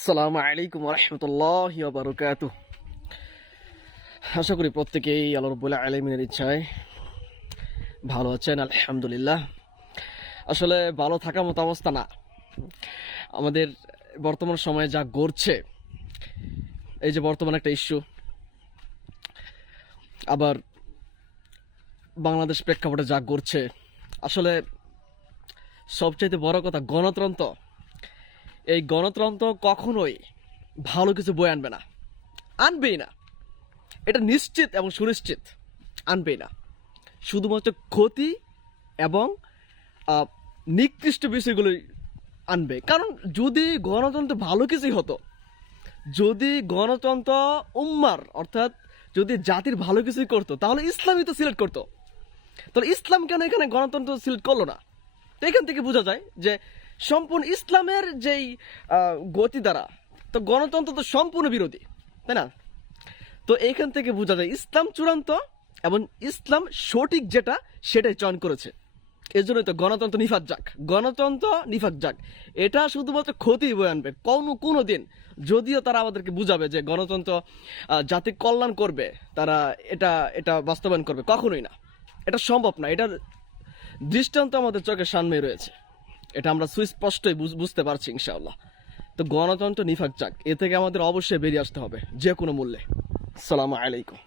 আসসালামু আলাইকুম ওয়া রাহমাতুল্লাহি ওয়া বারাকাতুহু। আশা করি প্রত্যেকেই আল্লাহ রাব্বুল আলামিনের ইচ্ছায় ভালো আছেন, আলহামদুলিল্লাহ। আসলে ভালো থাকার মতো অবস্থা না আমাদের বর্তমান সময়ে যা ঘটছে। এই যে বর্তমান একটা ইস্যু, আবার বাংলাদেশ প্রেক্ষাপটে যা ঘটছে, আসলে সবচাইতে বড় কথা গণতন্ত্র। এই গণতন্ত্র কখনোই ভালো কিছু বয়ে আনবে না, আনবেই না। এটা নিশ্চিত এবং সুনিশ্চিত, আনবেই না। শুধুমাত্র ক্ষতি এবং নিকৃষ্ট বিষয়গুলোই আনবে। কারণ যদি গণতন্ত্র ভালো কিছুই হতো, যদি গণতন্ত্র উম্মার অর্থাৎ যদি জাতির ভালো কিছুই করতো, তাহলে ইসলামই তো সিলেক্ট করতো। তাহলে ইসলাম কেন এখানে গণতন্ত্র সিলেক্ট করলো না? তো এখান থেকে বোঝা যায় যে সম্পূর্ণ ইসলামের যেই গতি দ্বারা তো গণতন্ত্র তো সম্পূর্ণ বিরোধী, তাই না? তো এইখান থেকে বোঝা যায় ইসলাম চূড়ান্ত এবং ইসলাম সঠিক যেটা সেটাই চয়ন করেছে। এজন্যই তো গণতন্ত্র নিফাত যাক, গণতন্ত্র নিফাত যাক। এটা শুধুমাত্র ক্ষতি বয়ে আনবে কোনো দিন। যদিও তারা আমাদেরকে বুঝাবে যে গণতন্ত্র জাতির কল্যাণ করবে, তারা এটা এটা বাস্তবায়ন করবে, কখনোই না। এটা সম্ভব না। এটার দৃষ্টান্ত আমাদের চোখের সামনে রয়েছে। এটা আমরা সুস্পষ্টই বুঝতে পারছি ইনশাআল্লাহ। তো গণতন্ত্র নিফাত যাক, এ থেকে আমাদের অবশ্যই বেরিয়ে আসতে হবে যে কোনো মূল্যে। আসসালামু আলাইকুম।